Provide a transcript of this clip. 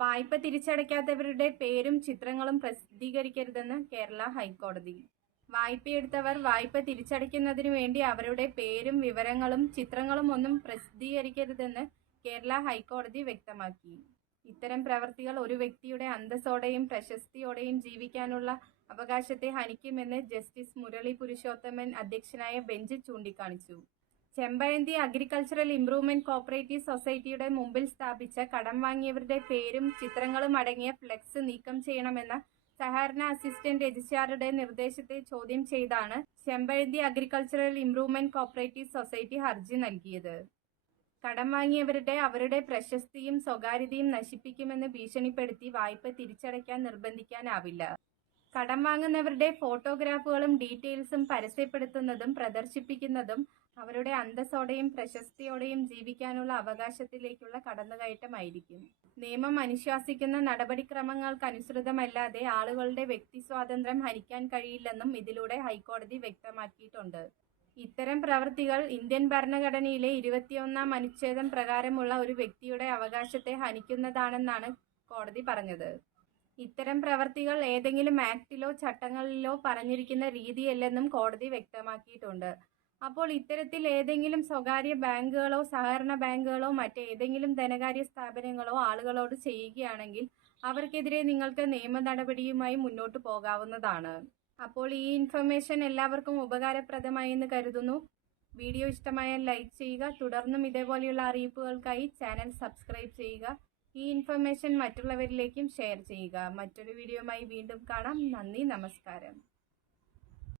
വായ്പ തിരിച്ചടയ്ക്കാത്തവരുടെ പേരും ചിത്രങ്ങളും പ്രസിദ്ധീകരിക്കരുതെന്ന് കേരള ഹൈക്കോടതി. വായ്പയെടുത്തവർ വായ്പ തിരിച്ചടയ്ക്കുന്നതിനു വേണ്ടി അവരുടെ പേരും വിവരങ്ങളും ചിത്രങ്ങളും ഒന്നും പ്രസിദ്ധീകരിക്കരുതെന്ന് കേരള ഹൈക്കോടതി വ്യക്തമാക്കി. ഇത്തരം പ്രവൃത്തികൾ ഒരു വ്യക്തിയുടെ അന്തസ്സോടെയും പ്രശസ്തിയോടെയും ജീവിക്കാനുള്ള അവകാശത്തെ ഹനിക്കുമെന്ന് ജസ്റ്റിസ് മുരളി പുരുഷോത്തമൻ അധ്യക്ഷനായ ബെഞ്ച് ചൂണ്ടിക്കാണിച്ചു. ചെമ്പഴന്തി അഗ്രികൾച്ചറൽ ഇംപ്രൂവ്മെന്റ് കോഓപ്പറേറ്റീവ് സൊസൈറ്റിയുടെ മുമ്പിൽ സ്ഥാപിച്ച കടം വാങ്ങിയവരുടെ പേരും ചിത്രങ്ങളും അടങ്ങിയ ഫ്ലെക്സ് നീക്കം ചെയ്യണമെന്ന സഹകരണ അസിസ്റ്റന്റ് രജിസ്ട്രാറുടെ നിർദ്ദേശത്തെ ചോദ്യം ചെയ്താണ് Chempazhanthy agricultural improvement cooperative society ഹർജി നൽകിയത്. കടം വാങ്ങിയവരുടെ അവരുടെ പ്രശസ്തിയും സ്വകാര്യതയും നശിപ്പിക്കുമെന്ന് ഭീഷണിപ്പെടുത്തി വായ്പ തിരിച്ചടയ്ക്കാൻ നിർബന്ധിക്കാനാവില്ല. കടം വാങ്ങുന്നവരുടെ ഫോട്ടോഗ്രാഫുകളും ഡീറ്റെയിൽസും പരസ്യപ്പെടുത്തുന്നതും പ്രദർശിപ്പിക്കുന്നതും അവരുടെ അന്തസ്സോടെയും പ്രശസ്തിയോടെയും ജീവിക്കാനുള്ള അവകാശത്തിലേക്കുള്ള കടന്നുകയറ്റമായിരിക്കും. നിയമം അനുശാസിക്കുന്ന നടപടിക്രമങ്ങൾക്കനുസൃതമല്ലാതെ ആളുകളുടെ വ്യക്തിസ്വാതന്ത്ര്യം ഹനിക്കാൻ കഴിയില്ലെന്നും ഇതിലൂടെ ഹൈക്കോടതി വ്യക്തമാക്കിയിട്ടുണ്ട്. ഇത്തരം പ്രവൃത്തികൾ ഇന്ത്യൻ ഭരണഘടനയിലെ 21-ാം അനുച്ഛേദം പ്രകാരമുള്ള ഒരു വ്യക്തിയുടെ അവകാശത്തെ ഹനിക്കുന്നതാണെന്നാണ് കോടതി പറഞ്ഞത്. ഇത്തരം പ്രവൃത്തികൾ ഏതെങ്കിലും ആക്ടിലോ ചട്ടങ്ങളിലോ പറഞ്ഞിരിക്കുന്ന രീതിയല്ലെന്നും കോടതി വ്യക്തമാക്കിയിട്ടുണ്ട്. അപ്പോൾ ഇത്തരത്തിൽ ഏതെങ്കിലും സ്വകാര്യ ബാങ്കുകളോ സഹകരണ ബാങ്കുകളോ മറ്റേതെങ്കിലും ധനകാര്യ സ്ഥാപനങ്ങളോ ആളുകളോട് ചെയ്യുകയാണെങ്കിൽ അവർക്കെതിരെ നിങ്ങൾക്ക് നിയമ നടപടിയുമായി മുന്നോട്ട് പോകാവുന്നതാണ്. അപ്പോൾ ഈ ഇൻഫർമേഷൻ എല്ലാവർക്കും ഉപകാരപ്രദമായി എന്ന് കരുതുന്നു. വീഡിയോ ഇഷ്ടമായാൽ ലൈക്ക് ചെയ്യുക. തുടർന്നും ഇതേപോലെയുള്ള അറിയിപ്പുകൾക്കായി ചാനൽ സബ്സ്ക്രൈബ് ചെയ്യുക. ഈ ഇൻഫർമേഷൻ മറ്റുള്ളവരിലേക്കും ഷെയർ ചെയ്യുക. മറ്റൊരു വീഡിയോയുമായി വീണ്ടും കാണാം. നന്ദി, നമസ്കാരം.